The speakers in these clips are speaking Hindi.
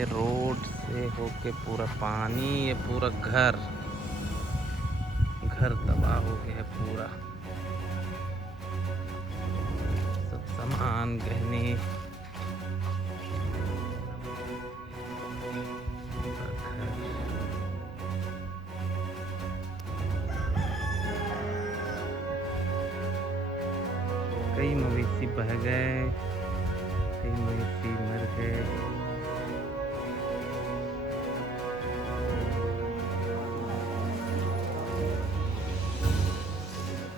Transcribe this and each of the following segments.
ये रोड से होके पूरा पानी, ये पूरा घर तबाह हो गया है पूरा। सब सामान गहने कई मवेशी बह गए, कई मवेशी मर गए।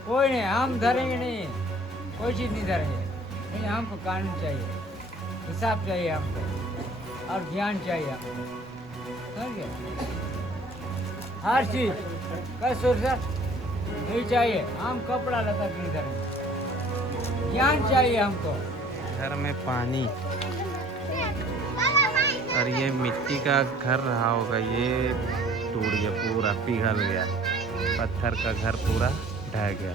कोई नहीं, हम धरेंगे नहीं, कोई चीज़ नहीं धरेंगे नहीं। हमको कानून चाहिए, हिसाब चाहिए हमको, और ध्यान चाहिए हमको, समझ गए? हर चीज़ का सुरक्षा नहीं चाहिए। हम कपड़ा लता नहीं धरेंगे, ज्ञान चाहिए हमको। घर में पानी और ये मिट्टी का घर रहा होगा, ये टूट गया पूरा, पिघल गया। पत्थर का घर पूरा ढह गया।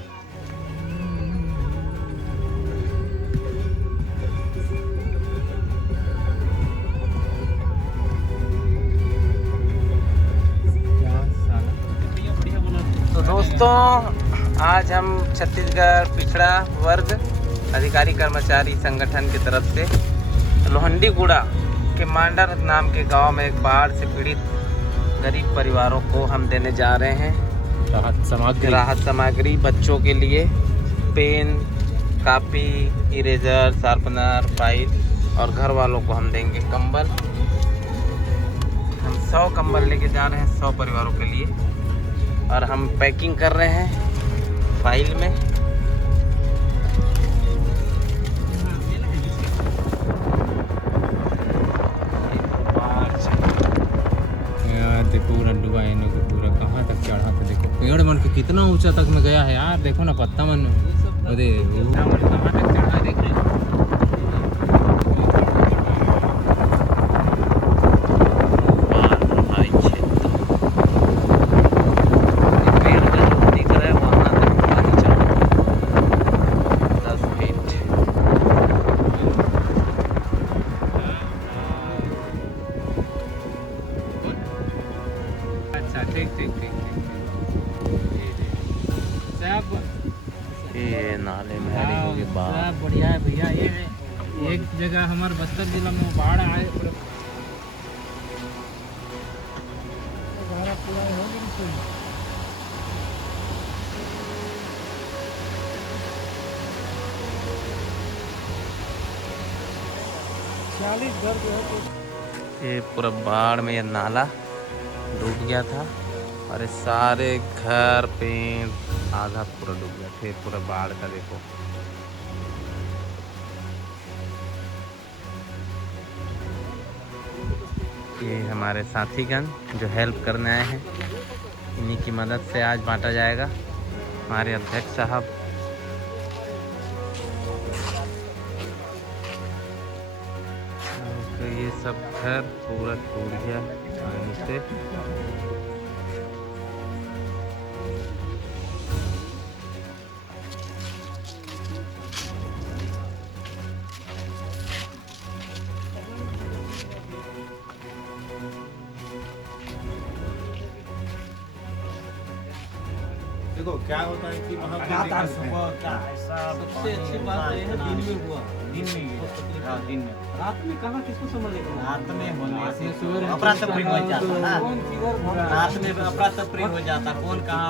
तो दोस्तों, आज हम छत्तीसगढ़ पिछड़ा वर्ग अधिकारी कर्मचारी संगठन की तरफ से लोहंडीगुड़ा के मांडर नाम के गांव में एक बाढ़ से पीड़ित गरीब परिवारों को हम देने जा रहे हैं राहत सामग्री। बच्चों के लिए pen, copy, eraser, sharpener, file, और घर वालों को हम देंगे कंबल। हम 100 कंबल लेके जा रहे हैं 100 परिवारों के लिए, और हम पैकिंग कर रहे हैं फाइल में। पूरा डूबा इन्हों को, पूरा कहाँ तक चढ़ा था। देखो पेड़ मन के कितना ऊंचा तक में गया है यार। देखो ना पत्ता मन, अरे कहाँ तक चढ़ा है, देख रहे हैं। ये नाले में सब बढ़िया है भैया। ये एक जगह हमारे बस्तर जिला में बाढ़ आए, ये पूरा बाढ़ में ये नाला डूब गया था, और ये सारे घर पेड़ आधा पूरा डूब गया थे। पूरा बाढ़ का देखो, ये हमारे साथीगण जो हेल्प करने आए हैं, इन्हीं की मदद से आज बांटा जाएगा। हमारे अध्यक्ष साहब तो ये सब घर पूरा टूट गया पानी से। देखो क्या होता है कि वहाँ सबसे अच्छी बात यह है दिन में हुआ, दिन में रात में कहाँ किसको समझेगा? रात में होने अपरा तफरी हो जाता ना, रात में अपरा तफरी हो जाता। कौन कहाँ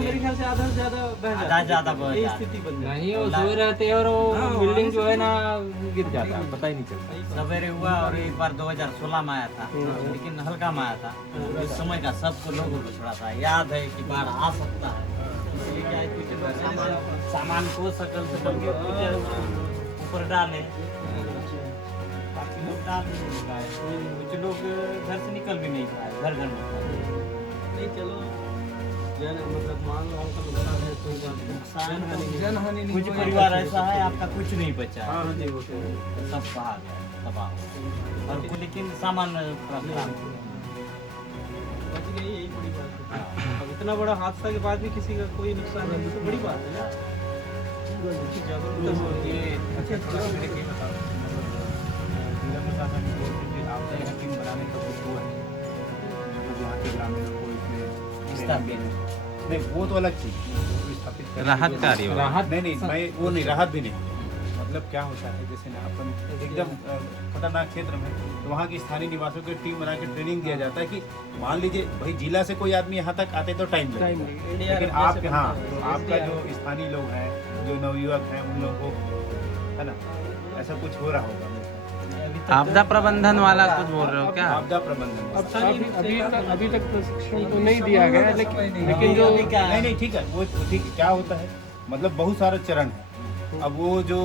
मेरे ख्याल से आधा से ज्यादा स्थिति बन नहीं, वो सोए रहते हैं और वो बिल्डिंग जो है ना गिर जाता है, पता ही नहीं चलता। सवेरे हुआ, और एक बार 2016 में आया था, लेकिन हल्का में आया था। उस समय का सबको लोगों को थोड़ा सा याद है कि बाढ़ आ सकता है, इसलिए क्या है कि सामान को सकल के ऊपर डाले, बाकी लोग डाल नहीं पाए। कुछ लोग घर से निकल भी नहीं पाए, घर में नहीं। चलो मतलब मान लो आपका नुकसान है, कोई नुकसान जनहानि नहीं। कुछ परिवार ऐसा है आपका कुछ नहीं बचा है, सब बाहर है, तबाह। और लेकिन सामान बच गई, यही बड़ी बात है। अब इतना बड़ा हादसा के बाद भी किसी का कोई नुकसान नहीं, तो बड़ी बात है ना। ये विस्थापित नहीं वो तो अलग चीज है, वो विस्थापित करने राहत के लिए- कार्य हो। राहत नहीं मैं वो नहीं, राहत भी नहीं। मतलब क्या होता है जैसे ना अपन एकदम खतरनाक क्षेत्र में तो वहाँ की स्थानीय निवासियों की टीम बना के ट्रेनिंग दिया जाता है कि मान लीजिए भाई जिला से कोई आदमी यहाँ तक आते तो टाइम लगेगा, लेकिन आपके हाँ तो आपका जो स्थानीय लोग हैं जो नवयुवक हैं उन लोगों को है ना ऐसा कुछ हो रहा होगा। आपदा प्रबंधन वाला कुछ बोल रहे हो क्या? आपदा प्रबंधन अभी तक प्रशिक्षण तो नहीं दिया गया है, लेकिन जो नहीं ठीक है वो ठीक है। क्या होता है मतलब बहुत सारे चरण है। अब वो जो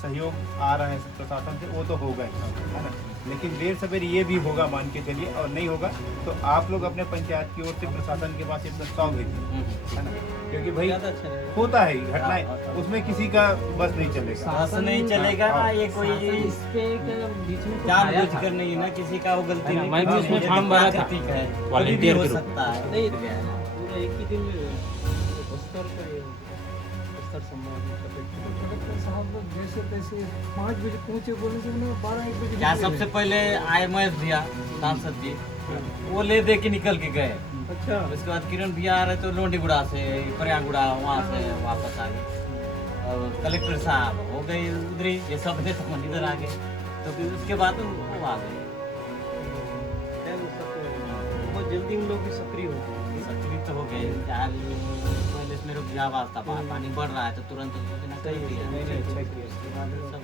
सहयोग आ रहा है प्रशासन से वो तो होगा ही, है ना, लेकिन देर सवेर ये भी होगा मान के चलिए, और नहीं होगा तो आप लोग अपने पंचायत की ओर से प्रशासन के पास ये प्रस्ताव भेजिए, है ना, क्योंकि भाई होता है घटनाएं, उसमें किसी का बस नहीं चलेगा। बस नहीं चलेगा ना, ये कोई इस पे एक बीच में जानबूझ कर नहीं है ना, किसी का वो गलती नहीं, मैं भी उसमें ये फॉर्म भरा था, प्राकृतिक है, वॉलंटियर कभी भी के हो रूप में। सकता है। नहीं पूरा एक ही दिन में बस्तर का ये बस्तर संभाल कलेक्टर साहब लोग जैसे तैसे 5 बजे पहुंचे, बोले से उन्होंने 12-1 बजे क्या निकले। सबसे पहले आए महेश भैया सांसद जी, वो ले दे के निकल के गए। अच्छा उसके बाद किरण भैया आ रहे तो लोंडीगुड़ा से प्रयागुड़ा वहाँ से वापस आ गए, और कलेक्टर साहब हो गए उधर ही, ये सब थे तो इधर आ गए, तो फिर उसके बाद वो आ गए। बहुत जल्दी उन लोग भी सक्रिय हो गए। सक्रिय तो हो गए, चार पहले इसमें रुक गया आवाज था, पानी बढ़ रहा है तो तुरंत सूचना कर दिया, अच्छा किया। उसके बाद सब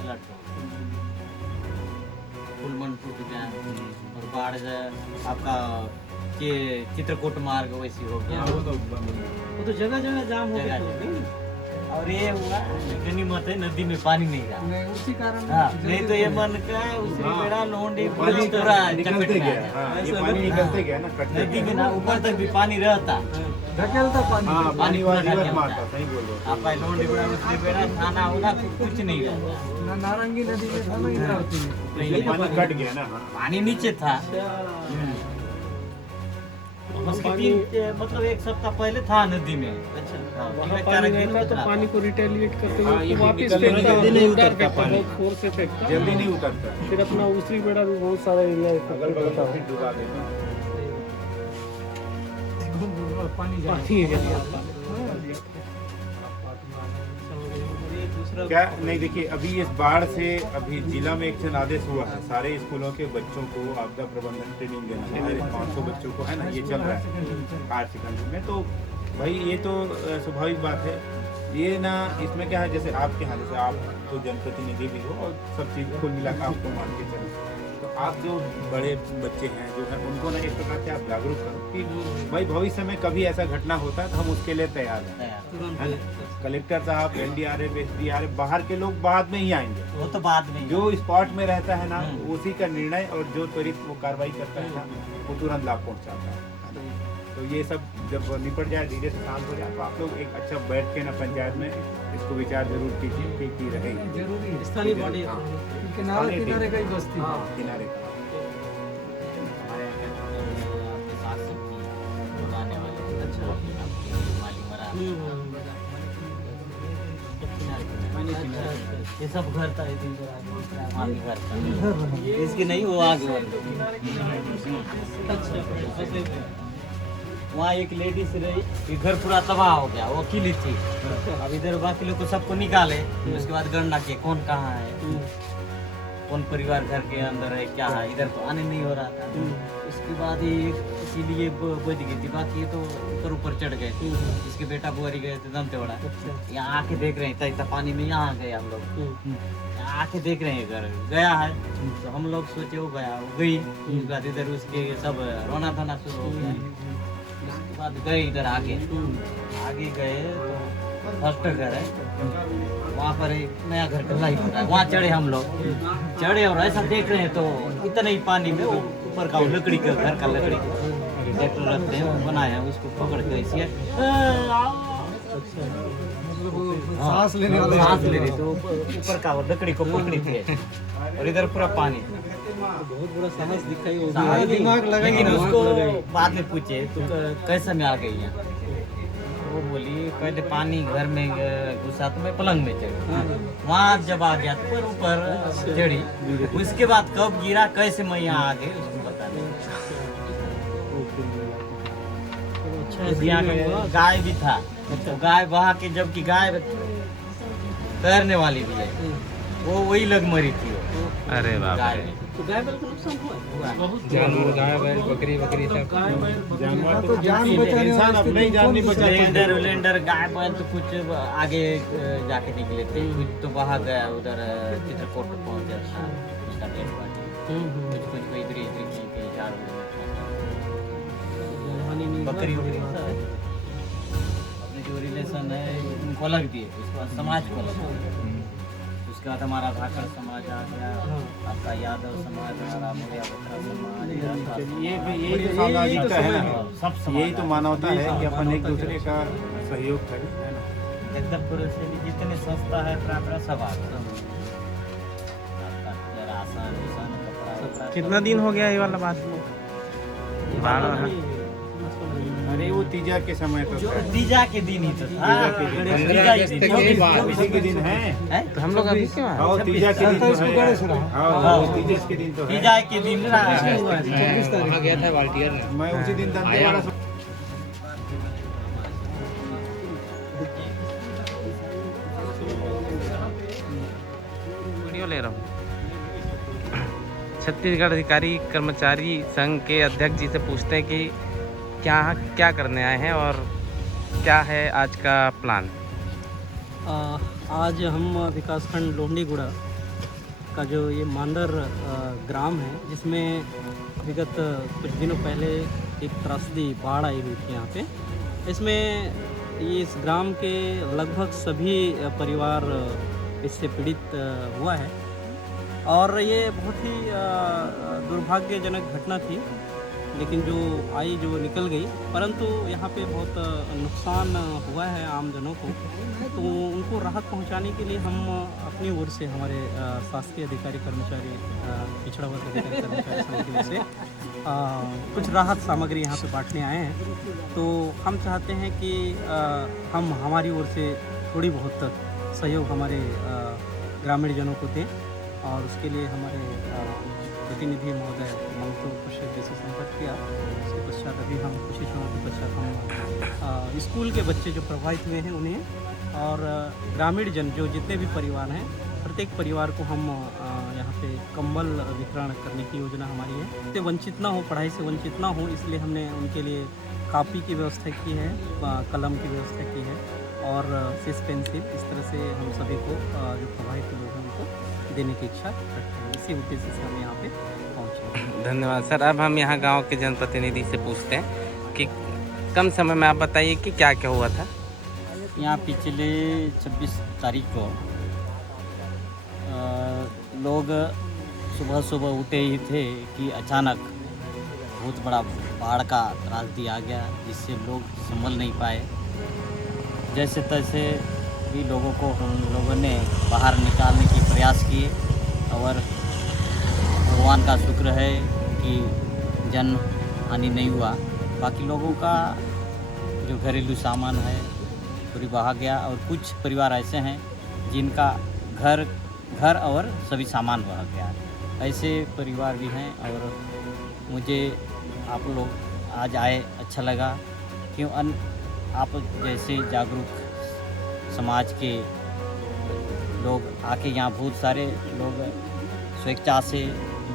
अलर्ट हो गए। पुल मन टूट गया और बाढ़ आपका के चित्रकूट मार्ग वैसी हो गया, वो तो जगह जगह जाम हो गया जगह था, नहीं? और ये हुआ गनीमत है नदी में पानी नहीं रहा। नहीं उसी कारण हाँ, नहीं तो ये मन का है उसमें हाँ। बेड़ा लोंडी पानी पूरा निकलते चपेट में गया, आ गया। हाँ, ये पानी निकलते गया ना, कटते नदी में गया। ना ऊपर तक भी पानी रहता, ढकेलता पानी। हाँ पानी वाला रिवर्स मारता, सही बोल रहे हो। आपका लोंडी बेड़ा उसमें बेड़ा थाना होना कुछ नहीं रहता, ना नारंगी नदी में था ना इंद्रावती में। इसलिए पानी कट गया ना। हाँ। पानी नीचे था। उसके मतलब 1 सप्ताह पहले था नदी में। हाँ, वहाँ तीन पानी चार दिन रहता तो था। पानी को रिटेलिएट करते हाँ, हुए ये उसको वापस निकलने में फेंकता, जल्दी नहीं जोरदार उतरता फेंकता, पानी। बहुत फोर्स से फेंकता। जल्दी नहीं उतरता, फिर अपना दूसरी बेड़ा भी बहुत सारा एरिया अगल बगल का फिर डुबा देता। पानी एरिया क्या नहीं देखिए अभी इस बाढ़ से अभी जिला में एक आदेश हुआ है, सारे स्कूलों के बच्चों को आपदा प्रबंधन ट्रेनिंग देना है, 500 बच्चों को, है ना, ये चल रहा है हायर सेकेंडरी में। तो भाई ये तो स्वाभाविक बात है, ये ना इसमें क्या है, जैसे आपके यहाँ जैसे आप तो जनप्रतिनिधि भी हो और सब चीज़ कुल मिला आपको मान के चले, तो आप जो बड़े बच्चे हैं जो है उनको ना एक प्रकार से आप जागरूक करो कि भाई भविष्य में कभी ऐसा घटना होता है तो हम उसके लिए तैयार हैं, है ना। कलेक्टर साहब, NDRF, SDRF, बाहर के लोग बाद में ही आएंगे, वो तो बात नहीं है। जो स्पॉट में रहता है ना उसी का निर्णय और जो त्वरित वो कार्रवाई करता है ना वो तुरंत लाभ पहुंचाता है। तो ये सब जब निपट जाए, धीरे से शांत हो जाए, तो आप लोग एक अच्छा बैठ के ना पंचायत में इसको विचार जरूर कीजिए कि रहेगी जरूरी है। स्थानीय बॉडी हाँ। किनारे किनारे का ही बस्ती है। किनारे का। हमारे यहाँ के जो आपके साथ सब्जी उगाने वाले, अच्छा, आपके माली मरा, ये सब घर था, माली घर था, इसकी नहीं वो आगे वहाँ एक लेडीज रही, इधर पूरा तबाह हो गया, वो अकेली थी। अब इधर बाकी लोग को सबको निकाले, उसके बाद गणना किए कौन कहाँ है, कौन परिवार घर के अंदर है, क्या है, इधर तो आने नहीं हो रहा था। उसके बाद ये इसीलिए बच गई थी, बाकी तो ऊपर चढ़ गए थे। इसके बेटा बुआरी गए थे दमतेवाड़ा, यहाँ आके देख रहे हैं इतना पानी में, यहाँ गए हम लोग, आके देख रहे हैं घर गया है, तो हम लोग सोचे वो गया, वो गई, उसके बाद इधर उसके सब रोना धोना शुरू हो गया। उसके बाद गए इधर आगे गए तो फर्स्ट घर है, वहाँ पर एक नया घर ढलाई हो रहा है, वहाँ चढ़े हम लोग, चढ़े और ऐसा देख रहे हैं तो इतने ही पानी में वो ऊपर का वो लकड़ी का घर का लकड़ी ट्रैक्टर रखते हैं वो बनाया है, उसको पकड़ के ऐसे सांस लेने वाला सांस ले रही तो ऊपर का वो लकड़ी को पकड़ी थी और इधर पूरा पानी। बहुत बड़ा साहस दिखाई वो साहस दिमाग लगा, लेकिन उसको बाद में पूछे तो कैसे में आ गई है, वो बोली पहले पानी घर में घुसा तो मैं पलंग में चढ़ी, वहाँ जब आ गया तो ऊपर चढ़ी, उसके बाद कब गिरा कैसे मैं यहाँ आ गई उसको बता दें। यहाँ पे गाय भी था, तो गाय बहा के, जबकि गाय तैरने वाली भी है, वो वही लग मरी थी वो अरे बाप गाय रे। में। तो गाय बैल को नुकसान हुआ जानवर गाय बैल बकरी बकरी सब जानवर तो जान बचाने इंसान वाले अपने ही जान नहीं बचा सिलेंडर विलेंडर गाय बैल तो कुछ आगे जाके निकले थे, कुछ तो बहा गया उधर चित्रकूट पहुंच गया था उसका डेड बॉडी, कुछ को इधर इधर के झाड़ बकरी वकरी सब अपने जो रिलेशन है उनको अलग दिए, उसके बाद समाज को अलग दिए। उसके बाद हमारा भाकर समाज आ गया, आपका यादव समाज, हमारा मुड़िया बकरा समाज, यही तो सामाजिकता है ना, सब समाज यही तो मानवता है कि अपन एक दूसरे का सहयोग करें, है ना। जगदलपुर से भी जितने संस्था है प्रार्थना सब आ गए, आपका राशन उसन कपड़ा कितना दिन हो गया ये वाला बात को? बाढ़ वाला? अरे वो तीजा के समय तो था। तीजा के दिन ही तो था, तीजा के दिन, 24 के दिन है। तो हम लोग अभी क्यों आए? हाँ, तीजा के दिन तो है। हाँ, वो तीजा के दिन तो है। तीजा के दिन रहा है। वहाँ गया था वाल्टियर में। मैं उसी दिन दंतेवाड़ा से वीडियो ले रहा हूँ। छत्तीसगढ़ अधिकारी कर्मचारी संघ के अध्यक्ष जी से पूछते हैं कि क्या करने आए हैं और क्या है आज का प्लान। आज हम विकासखंड लोहंडीगुड़ा का जो ये मांडर ग्राम है, जिसमें विगत कुछ दिनों पहले एक त्रासदी बाढ़ आई हुई थी यहाँ पे। इसमें इस ग्राम के लगभग सभी परिवार इससे पीड़ित हुआ है और ये बहुत ही दुर्भाग्यजनक घटना थी, लेकिन जो आई जो निकल गई, परंतु यहाँ पे बहुत नुकसान हुआ है आम जनों को। तो उनको राहत पहुँचाने के लिए हम अपनी ओर से, हमारे शासकीय अधिकारी कर्मचारी पिछड़ा वर्ग अधिकारी कर्मचारी संघ की ओर से कुछ राहत सामग्री यहाँ पे बांटने आए हैं। तो हम चाहते हैं कि हम हमारी ओर से थोड़ी बहुत सहयोग हमारे ग्रामीण जनों को दें और उसके लिए हमारे प्रतिनिधि महोदय ममतो कश्यप जी से संपर्क किया। उसके पश्चात अभी हम कुछ ही क्षणों के पश्चात हम स्कूल के बच्चे जो प्रभावित हुए हैं उन्हें और ग्रामीण जन जो जितने भी परिवार हैं, प्रत्येक परिवार को हम यहाँ पे कंबल वितरण करने की योजना हमारी है। तो वंचित ना हो, पढ़ाई से वंचित ना हो, इसलिए हमने उनके लिए कापी की व्यवस्था की है, कलम की व्यवस्था की है और सिस पेंसिल, इस तरह से हम सभी को जो प्रभावित लोग हैं उनको देने की इच्छा रखते हैं। इसी उद्देश्य से हम यहाँ पे पहुँचे। धन्यवाद सर। अब हम यहाँ गांव के जनप्रतिनिधि से पूछते हैं कि कम समय में आप बताइए कि क्या क्या हुआ था। यहाँ पिछले 26 तारीख को लोग सुबह सुबह उठे ही थे कि अचानक बहुत बड़ा बाढ़ का त्रासदी आ गया, जिससे लोग संभल नहीं पाए। जैसे तैसे भी लोगों को हम लोगों ने बाहर निकालने की प्रयास किए और भगवान का शुक्र है कि जन हानि नहीं हुआ। बाकी लोगों का जो घरेलू सामान है पूरी बहा गया और कुछ परिवार ऐसे हैं जिनका घर और सभी सामान बहा गया। ऐसे परिवार भी हैं और मुझे आप लोग आज आए अच्छा लगा, क्यों आप जैसे जागरूक समाज के लोग आके यहाँ बहुत सारे लोग स्वेच्छा से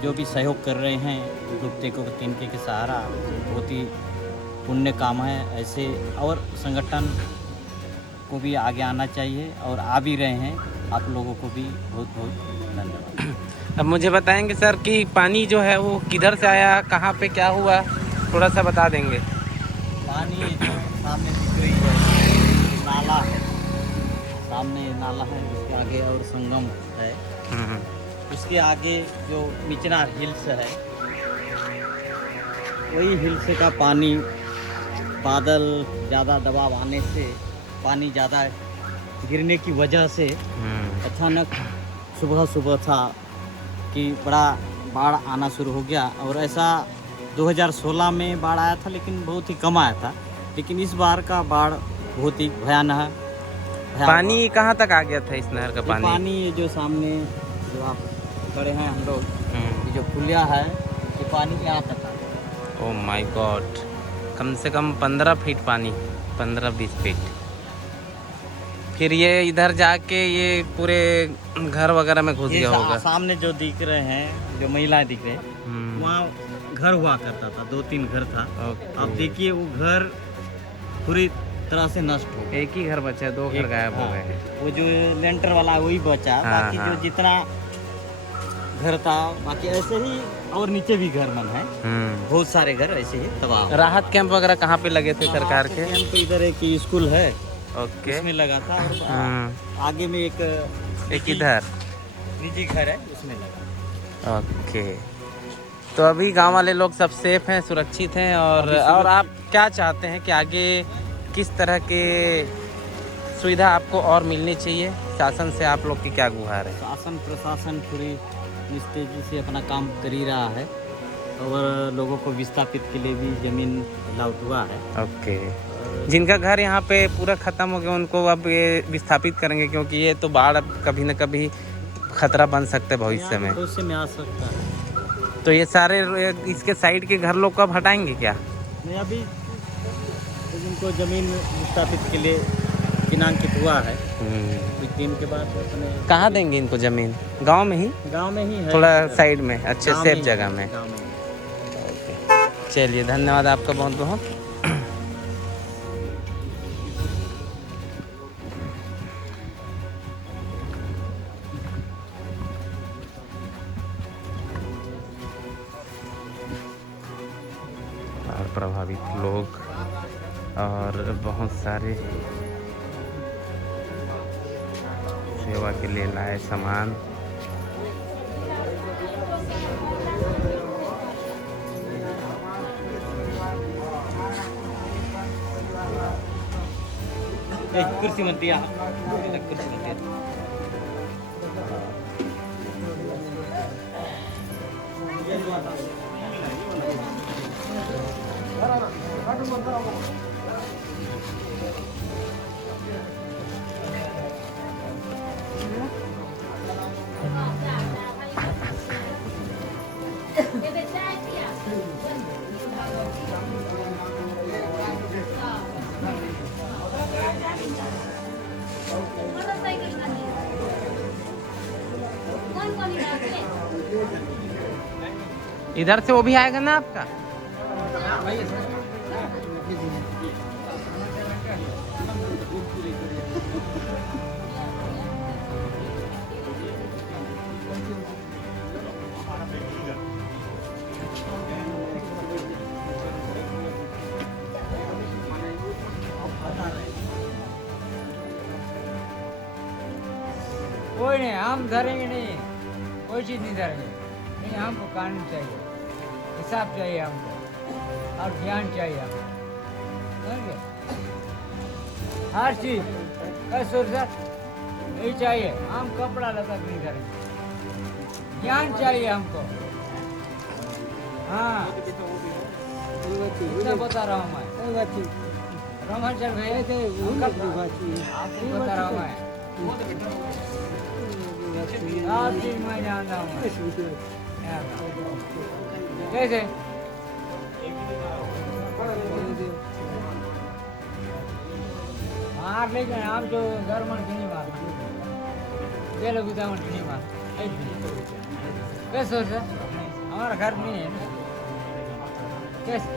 जो भी सहयोग कर रहे हैं डूबते को तिनके के सहारा, बहुत ही पुण्य काम है। ऐसे और संगठन को भी आगे आना चाहिए और आ भी रहे हैं। आप लोगों को भी बहुत बहुत धन्यवाद। अब मुझे बताएंगे सर कि पानी जो है वो किधर से आया, कहाँ पे क्या हुआ, थोड़ा सा बता देंगे। पानी जो सामने दिख रही है नाला है, सामने नाला है, उसके आगे और संगम है, उसके आगे जो मिचनार हिल्स है, वही हिल्स का पानी बादल ज़्यादा दबाव आने से, पानी ज़्यादा गिरने की वजह से अचानक सुबह था कि बड़ा बाढ़ आना शुरू हो गया। और ऐसा 2016 में बाढ़ आया था, लेकिन बहुत ही कम आया था। लेकिन इस बार का बाढ़ बहुत ही भयानक है। पानी कहाँ तक आ गया था इस नहर का ये पानी? पानी जो सामने जो आप खड़े हैं हम लोग, ये जो पुलिया है, ये पानी यहाँ तक आ गया। Oh my God. कम से कम 15 फीट पानी, 15-20 फीट। फिर ये इधर जाके ये पूरे घर वगैरह में घुस ये गया होगा। सामने जो दिख रहे हैं, जो महिलाएं दिख रहे हैं, वहाँ घर हुआ करता था, 2-3 घर था। अब देखिए वो घर पूरी तरह से नष्ट हो गया। एक ही घर बचा, 2 घर गायब हो गए हैं। वो जो लेंटर वाला वही बचा, बाकी जो जितना घर था बाकी ऐसे ही, और नीचे भी घर मन है, बहुत सारे घर ऐसे ही तबाह। राहत कैंप वगैरह कहाँ पे लगे थे सरकार के? कैंप तो इधर एक स्कूल है, ओके, उसमें लगा था, और आगे में एक इधर निजी घर है, उसमें लगा। ओके। तो अभी गांव वाले लोग सब सेफ हैं, सुरक्षित हैं। और आप क्या चाहते हैं कि आगे किस तरह के सुविधा आपको और मिलनी चाहिए? शासन से आप लोग की क्या गुहार है? शासन प्रशासन पूरी तेजी से अपना काम कर ही रहा है, और लोगों को विस्थापित के लिए भी जमीन अलॉट हुआ है। ओके। जिनका घर यहाँ पे पूरा ख़त्म हो गया उनको अब ये विस्थापित करेंगे, क्योंकि ये तो बाढ़ अब कभी न कभी खतरा बन सकता है भविष्य में। भविष्य में आ सकता है। तो ये सारे इसके साइड के घर लोग कब हटाएंगे क्या? नहीं, अभी जिनको जमीन विस्थापित के लिए चिन्हांकित हुआ है, कुछ दिन के बाद अपने कहाँ देंगे इनको जमीन? गांव में ही? गांव में ही है, थोड़ा साइड में, अच्छे गाँव सेफ में, जगह में। गाँव में। चलिए, धन्यवाद आपका बहुत बहुत। और प्रभावित लोग और बहुत सारे सेवा के लिए लाए सामान। एक कुर्सी मत दिया, कुर्सी मत दिया। इधर से वो भी आएगा ना आपका? कोई नहीं, हम धरेंगे नहीं, कोई चीज़ नहीं धरेंगे। नहीं, हमको कानून चाहिए, हिसाब चाहिए हमको, और ज्ञान चाहिए हमको, समझे? हर चीज़ कैसे सर यही चाहिए। हम कपड़ा लता नहीं धरेंगे, ज्ञान चाहिए हमको। हाँ, इतना बता रहा हूँ मैं। ब्रह्मचर्य भैया थे, आपको बता रहा हूँ मैं। आप चीज मैं जानता हूँ। कैसे? मार लेकिन आप जो घर मन की नहीं मार, ये लोग उधर मन की नहीं मार। कैसे सर? हमारा घर नहीं है ना। कैसे?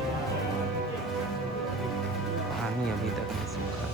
पानी अभी तक नहीं सूखा।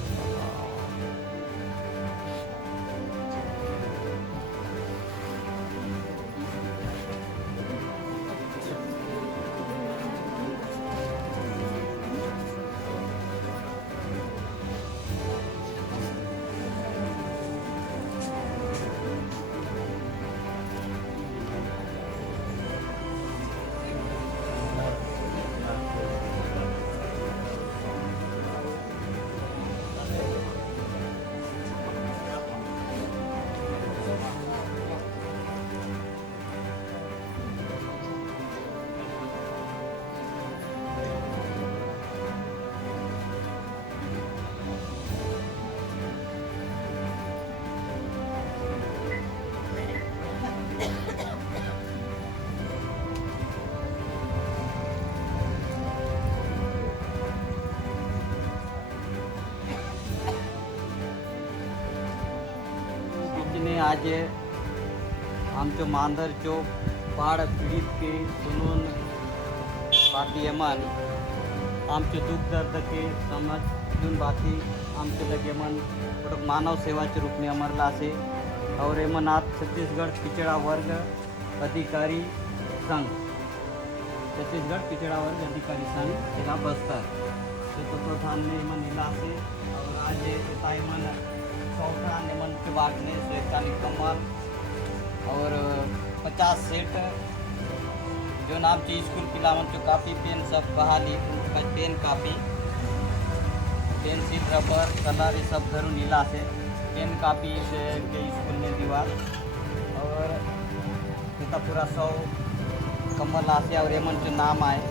आज आमचो मांदरचो बाढ़ पीडित के सुनून बाती यमन आमचे दुख दर्द के समजून बाती आमचे लगे मन थोडं मानव सेवाचे रूप में अमरला से और एमन आज छत्तीसगढ़ पिछड़ा वर्ग अधिकारी संघ छत्तीसगढ़ पिछड़ा वर्ग अधिकारी संघ जिला बस्तर तो प्रधान ने एमन हिला से और आज एता एमन चौथा एमन के बांटने से कमल और 50 सेट जो नाम ची स्कूल पिलावन जो कापी पेन सब बहाली pen copy pencil rubber colour ये सब घरों नीला से पेन कापी से के स्कूल में दीवार और इतना पूरा 100 कमल आसे और एमन जो नाम आए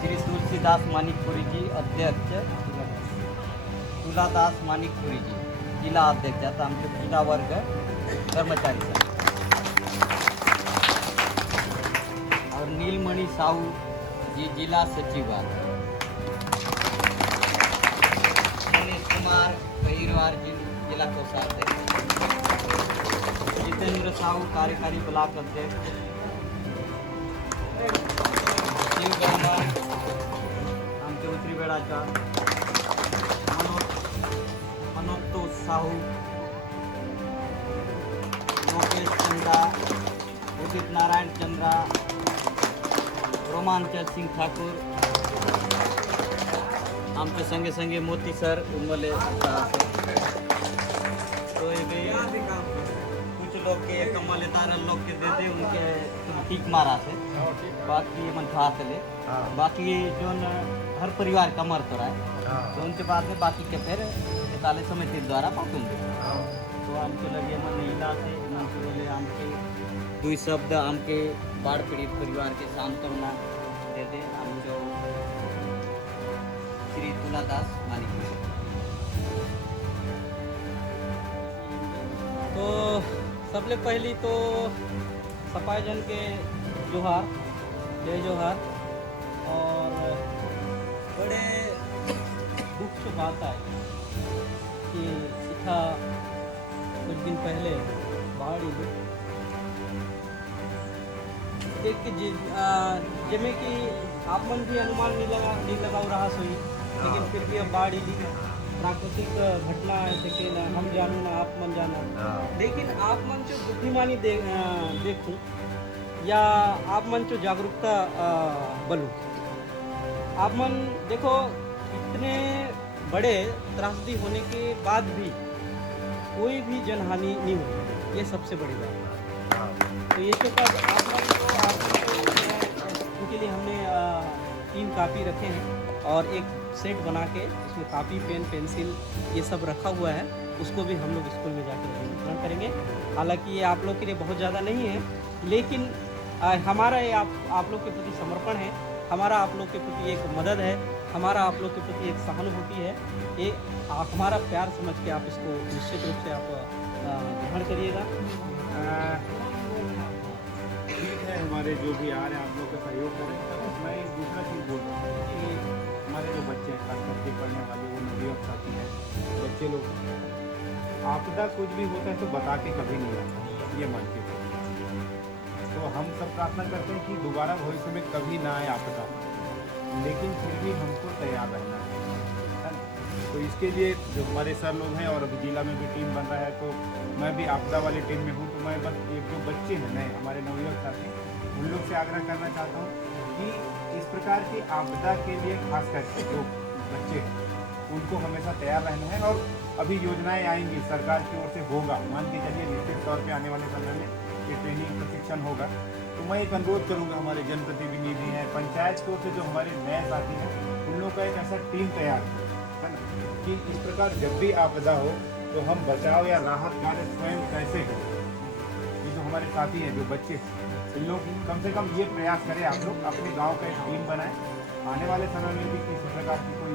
श्री तुलसीदास मानिकपुरी जी अध्यक्ष तुलादास मानिकपुरी जी जिला अध्यक्ष आता आमचे जिला वर्ग कर्मचारी संघ और नीलमणि साहू जी जिला सचिव गणेश कुमार कहीरवार जी जिला कोषाध्यक्ष जितेंद्र साहू कार्यकारी ब्लॉक अध्यक्ष शिव गंगा आमचे उतरी बेड़ाचा मनोज साहू लोकेश चंद्रा उदित नारायण चंद्रा रोमांचर सिंह ठाकुर आमचे संगे संगे मोती सर उमले तो ये कुछ लोग के कमल तारल लोग के देते उनके ठीक मारा से बाकी मन खाते ले बाकी जो हर परिवार का मर तो रहा है तो उनके बाद में बाकी के फिर ताले समिति द्वारा बांटूंगे तो आमके लगे मन महिला से बोले आमके दुई शब्द आमके बाढ़ पीड़ित परिवार के सांत्वना दे दे हम जो श्री तुलादास मानिक। तो सबले पहली तो सफाई जन के जोहार जय जोहार और बड़े दुख की बात है कि इतना कुछ दिन पहले बाढ़ एक जिमें कि आप मन भी अनुमान नहीं लगा रहा सोई लेकिन फिर भी अब बाढ़ ही प्राकृतिक घटना है सके ना हम जानू ना आप मन जाना लेकिन आप मन जो बुद्धिमानी देखूं या आप मन जो जागरूकता बलूं आप मन देखो इतने बड़े त्रासदी होने के बाद भी कोई भी जनहानि नहीं हुई ये सबसे बड़ी बात है। तो ये के बाद उनके लिए हमने 3 कापी रखे हैं और एक सेट बना के उसमें कापी पेन पेंसिल ये सब रखा हुआ है उसको भी हम लोग स्कूल में जाकर वितरण करेंगे। हालांकि ये आप लोग के लिए बहुत ज़्यादा नहीं है लेकिन हमारा ये आप लोग के प्रति समर्पण है, हमारा आप लोग के प्रति एक मदद है, हमारा आप लोग के प्रति एक सहानुभूति है। ये हमारा प्यार समझ के आप इसको निश्चित रूप से आप ग्रहण करिएगा। ठीक है, हमारे जो भी आ रहे हैं आप लोग का सहयोग करें। मैं एक दूसरा चीज़ बोल रहा हूँ कि हमारे जो बच्चे हैं खास करके पढ़ने वाले वो नवयुवक साथी हैं बच्चे लोग आपदा कुछ भी होता है तो बता के कभी नहीं आता ये मान के तो हम सब प्रार्थना करते हैं कि दोबारा भविष्य में कभी ना आए आपदा, लेकिन फिर भी हमको तैयार रहना है ना। तो इसके लिए जो हमारे सर लोग हैं और अभी जिला में भी टीम बन रहा है तो मैं भी आपदा वाली टीम में हूँ। तो मैं बस ये जो बच्चे हैं नए हमारे नवयुवक साथी उन लोग से आग्रह करना चाहता हूँ कि इस प्रकार की आपदा के लिए खास करके जो बच्चे हैं उनको हमेशा तैयार रहना है। और अभी योजनाएं आएंगी सरकार की ओर से होगा, मान के चलिए निश्चित तौर पे आने वाले समय में ये ट्रेनिंग प्रशिक्षण होगा। तो मैं एक अनुरोध करूँगा हमारे जनप्रतिनिधि हैं पंचायत की ओर से जो हमारे नए साथी हैं उन लोगों का एक ऐसा टीम तैयार है ना कि इस प्रकार जब भी आपदा हो तो हम बचाव या राहत कार्य स्वयं कैसे करें। ये जो हमारे साथी हैं जो बच्चे इन लोग कम से कम ये प्रयास करें आप लोग अपने गांव का एक टीम बनाएं। आने वाले समय में भी किसी प्रकार की कोई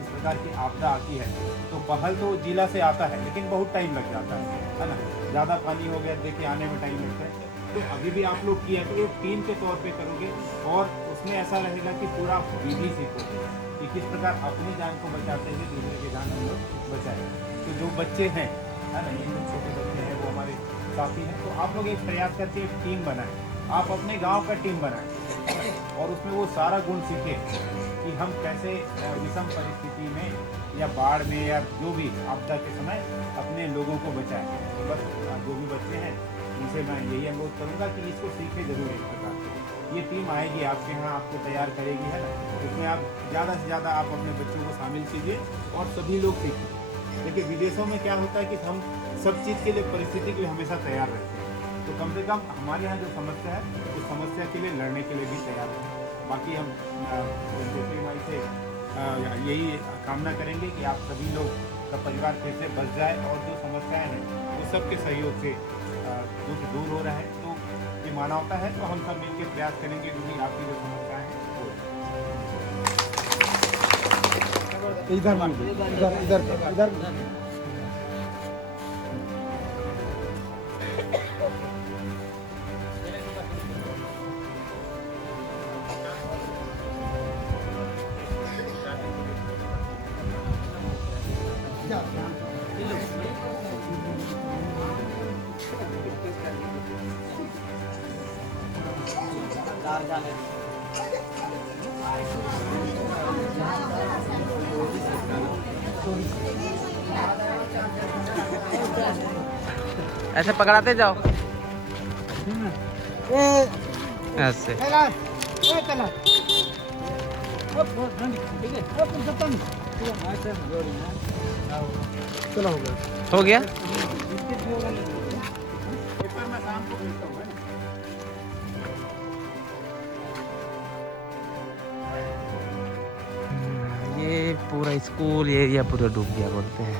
इस प्रकार की आपदा आती है तो पहल तो जिला से आता है लेकिन बहुत टाइम लग जाता है ना। ज़्यादा पानी हो गया देखिए आने में टाइम लगता है। तो अभी भी आप लोग किया तो एक टीम के तौर पे करोगे और उसमें ऐसा रहेगा कि पूरा विधि सीखोगे कि किस प्रकार अपनी जान को बचाते हुए दूसरे की जान हम लोग बचाएं। तो जो बच्चे हैं है ना ये लोग छोटे बच्चे हैं काफ़ी हैं। तो आप लोग एक प्रयास करके एक टीम बनाएं, आप अपने गांव का टीम बनाएं और उसमें वो सारा गुण सीखें कि हम कैसे विषम परिस्थिति में या बाढ़ में या जो भी आपदा के समय अपने लोगों को बचाएं। तो बस जो भी बच्चे हैं उनसे मैं यही अनुरोध करूँगा कि इसको सीखें जरूर एक प्रकार से। ये टीम आएगी आपके यहाँ, आपको तैयार करेगी, है ना। इसमें आप ज़्यादा से ज़्यादा आप अपने बच्चों को शामिल कीजिए और सभी लोग सीखें। देखिए विदेशों में क्या होता है कि हम सब चीज़ के लिए, परिस्थिति के लिए हमेशा तैयार रहते हैं। तो कम से कम हमारे यहाँ जो समस्या है उस समस्या के लिए लड़ने के लिए भी तैयार हैं। बाकी हम जैसे माई से यही कामना करेंगे कि आप सभी लोग का परिवार फिर से बच जाए और जो समस्याएं हैं वो सबके सहयोग से दुख दूर हो रहा है। तो ये मानवता है, तो हम सब मिलकर प्रयास करेंगे क्योंकि आपकी जो समस्याएं हैं वो इधर ऐसे पकड़ाते जाओ ऐसे। चलो हो गया। पेपर मैं शाम को भेजता हूँ, है ना। ये पूरा स्कूल एरिया पूरा डूब गया बोलते हैं।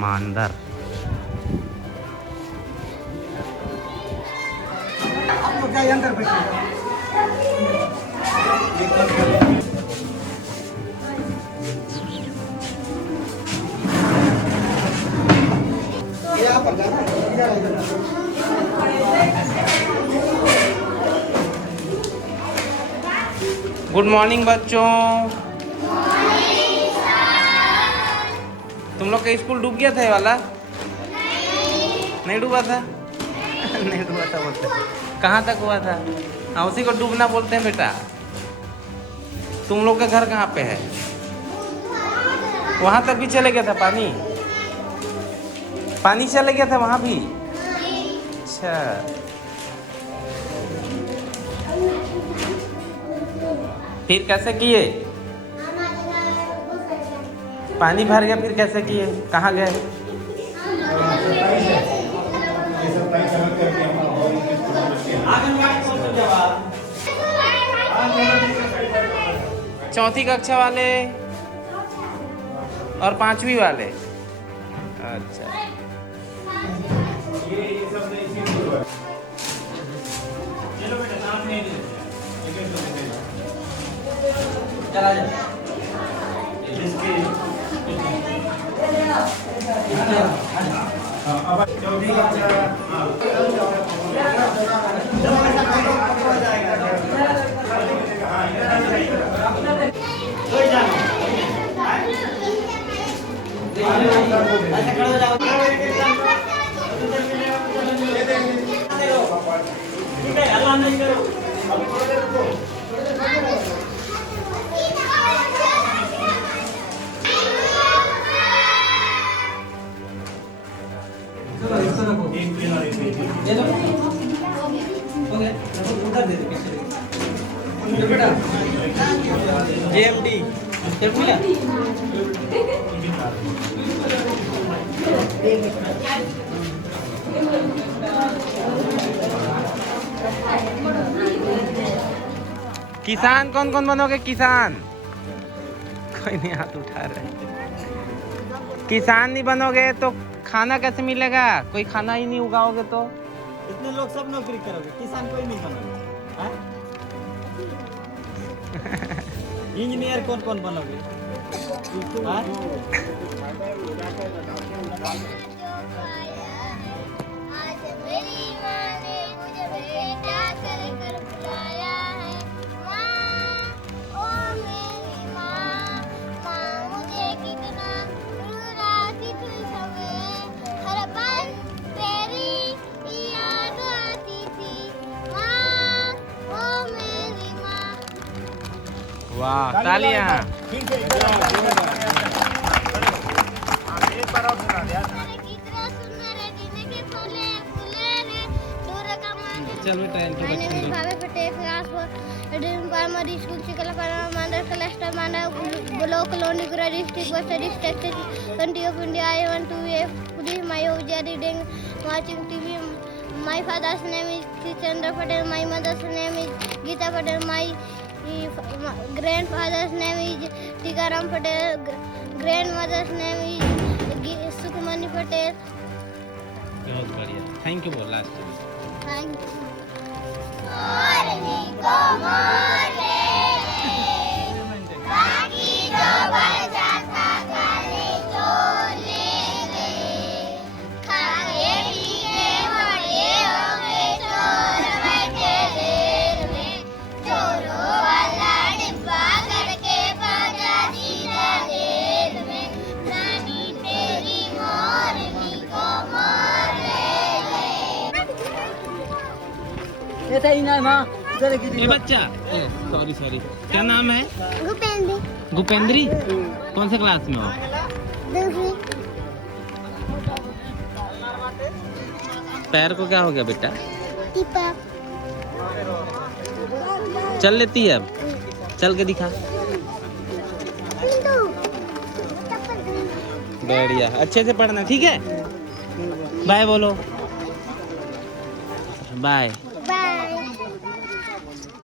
मांदर आप लोग जाइए अंदर बैठिए। यहाँ पर जाना गुड मॉर्निंग बच्चों। तुम लोग का स्कूल डूब गया था ये वाला? नहीं डूबा था? नहीं डूबा था बोलते। कहाँ तक हुआ था? हाँ उसी को डूबना बोलते हैं बेटा। तुम लोग का घर कहाँ पे है? वहाँ तक भी चले गया था पानी? पानी चले गया था वहाँ भी? अच्छा फिर कैसे किए? पानी भर गया फिर कैसे किए? कहाँ गए? चौथी कक्षा वाले और पांचवी वाले। अच्छा चला जा। ठीक है, अल्लाह नहीं करो। उधर दे दो बेटा। JMD किसान कौन कौन बनोगे? किसान कोई नहीं हाथ उठा रहे। किसान नहीं बनोगे तो खाना कैसे मिलेगा? कोई खाना ही नहीं उगाओगे तो? इतने लोग सब नौकरी करोगे, किसान कोई नहीं बनोगे। इंजीनियर कौन कौन बनोगे? आज मेरी माँ ने मुझे बेटा कर बुलाया है। माँ, ओ मेरी माँ, माँ मुझे कितना रुला वाह, तालियां। कितना सुंदर है दीदी के फूले फूले रे दूर का मान चल बेटा My name is Bhavesh Patel, class 4, Adrian Primary School, Chikalapada, Mandar, Cluster, Mandar, Block, Londigura District, Western District, Country of India. I want to be a police. My hobby is reading, watching TV. My father's name is Chandra Patel. My mother's name is Geeta Patel. My grandfather's name is Tikaram Patel. Grandmother's name is Sukumani Patel. बहुत बढ़िया, थैंक यू बोल लास्ट में। Thank you. मोरनी को मोर ले बाकी जो बढ़ जाता काले चोर ले खाए पीए बड़े होंगे चोर बैठे जेल में चोरों वाला डिब्बा करके बाजा सीधा जेल में रानी तेरी मोरनी को मोर ले ए बच्चा, सॉरी सॉरी, क्या नाम है? भूपेंद्र भूपेंद्री। कौन से क्लास में हो? दूसरी पैर को क्या हो गया बेटा? टिपा चल लेती है अब? चल के दिखा। बिंदु बढ़िया, अच्छे से पढ़ना, ठीक है? बाय बोलो। बाय। बाय